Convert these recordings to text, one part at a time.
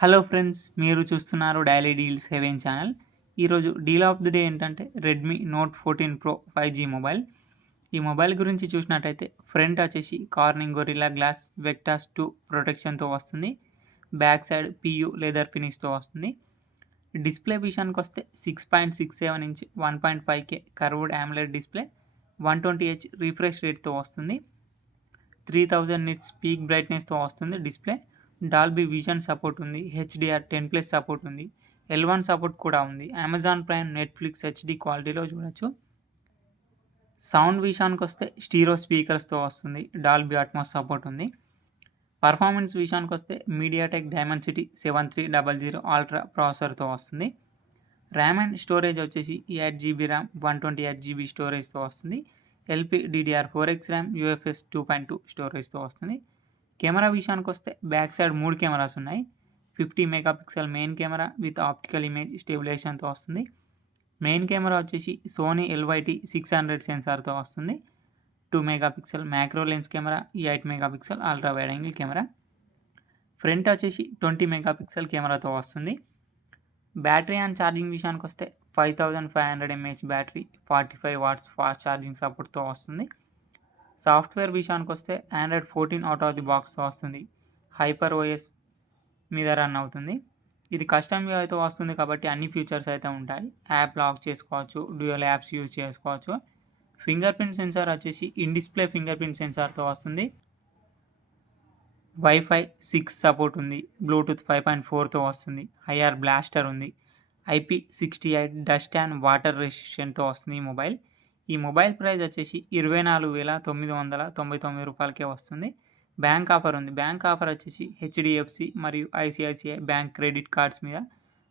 Hello friends, మీరు చూస్తున్నారు daily deals heaven channel. ఈరోజు డీల్ ఆఫ్ ది డే ఏంటంటే Redmi Note 14 Pro 5G mobile. ఈ మొబైల్ గురించి చూసినట్టయితే ఫ్రంట్ వచ్చేసి కార్నింగ్ గొరిల్లా గ్లాస్ వెక్టాస్ 2 ప్రొటెక్షన్తో వస్తుంది. బ్యాక్ సైడ్ పియు లెదర్ ఫినిష్తో వస్తుంది. డిస్ప్లే విషయానికి వస్తే 6.67 inch 1.5K curved AMOLED display 120Hz refresh రేట్తో వస్తుంది. 3000 నిట్స్ పీక్ బ్రైట్నెస్తో వస్తుంది. డిస్ప్లే డాల్బీ విజన్ సపోర్ట్ ఉంది. HDR10+ సపోర్ట్ ఉంది. L1 సపోర్ట్ కూడా ఉంది. అమెజాన్ ప్రైమ్, నెట్ఫ్లిక్స్ HD క్వాలిటీలో చూడొచ్చు. సౌండ్ విషయానికి వస్తే స్టీరో స్పీకర్స్తో వస్తుంది. డాల్బీ అట్మాస్ సపోర్ట్ ఉంది. పర్ఫార్మెన్స్ విషయానికి వస్తే మీడియాటెక్ డైమెన్సిటీ 7300 అల్ట్రా ప్రాసెసర్తో వస్తుంది. ర్యామ్ అండ్ స్టోరేజ్ వచ్చేసి 8GB ర్యామ్ 128GB స్టోరేజ్తో వస్తుంది. LPDDR4X ర్యామ్ UFS 2.2 స్టోరేజ్తో వస్తుంది. కెమెరా విషయానికి వస్తే బ్యాక్ సైడ్ 3 కెమెరాస్ ఉన్నాయి. 50 megapixel main camera with optical image స్టెబిలైజేషన్తో వస్తుంది. మెయిన్ కెమెరా వచ్చేసి సోనీ LYT 600 సెన్సార్తో వస్తుంది. 2 megapixel macro lens camera, 8 megapixel ultra wide angle camera. Front వచ్చేసి 20 మెగాపిక్సెల్ కెమెరాతో వస్తుంది. బ్యాటరీ అండ్ ఛార్జింగ్ విషయానికి వస్తే 5500 mAh battery, 45 watts fast charging సపోర్ట్తో వస్తుంది. సాఫ్ట్వేర్ విషయానికి వస్తే Android 14 అవుట్ ఆఫ్ ది బాక్స్తో వస్తుంది. HyperOS మీద రన్ అవుతుంది. ఇది కస్టమ్ వ్యూ అయితే వస్తుంది కాబట్టి అన్ని ఫీచర్స్ అయితే ఉంటాయి. యాప్ లాక్ చేసుకోవచ్చు, డ్యూయల్ యాప్స్ యూజ్ చేసుకోవచ్చు. ఫింగర్ ప్రింట్ సెన్సార్ వచ్చేసి ఇన్ డిస్ప్లే ఫింగర్ ప్రింట్ సెన్సార్తో వస్తుంది. వైఫై 6 సపోర్ట్ ఉంది. బ్లూటూత్ 5.4తో వస్తుంది. IR బ్లాస్టర్ ఉంది. IP68 డస్ట్ అండ్ వాటర్ రెసిస్టెంట్తో వస్తుంది ఈ మొబైల్. ఈ మొబైల్ ప్రైస్ వచ్చేసి 24,999 రూపాయలకే వస్తుంది. బ్యాంక్ ఆఫర్ ఉంది. బ్యాంక్ ఆఫర్ వచ్చేసి HDFC మరియు ICICI బ్యాంక్ క్రెడిట్ కార్డ్స్ మీద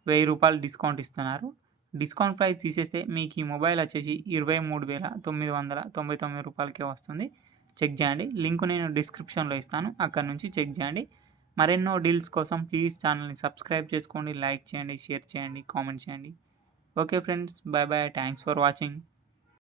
1000 రూపాయలు డిస్కౌంట్ ఇస్తున్నారు. డిస్కౌంట్ ప్రైస్ తీసేస్తే మీకు ఈ మొబైల్ వచ్చేసి 23,999 రూపాయలకే వస్తుంది. చెక్ చేయండి. లింక్ నేను డిస్క్రిప్షన్లో ఇస్తాను, అక్కడ నుంచి చెక్ చేయండి. మరెన్నో డీల్స్ కోసం ప్లీజ్ ఛానల్ని సబ్స్క్రైబ్ చేసుకోండి, లైక్ చేయండి, షేర్ చేయండి, కామెంట్ చేయండి. Okay friends, bye bye, thanks for watching.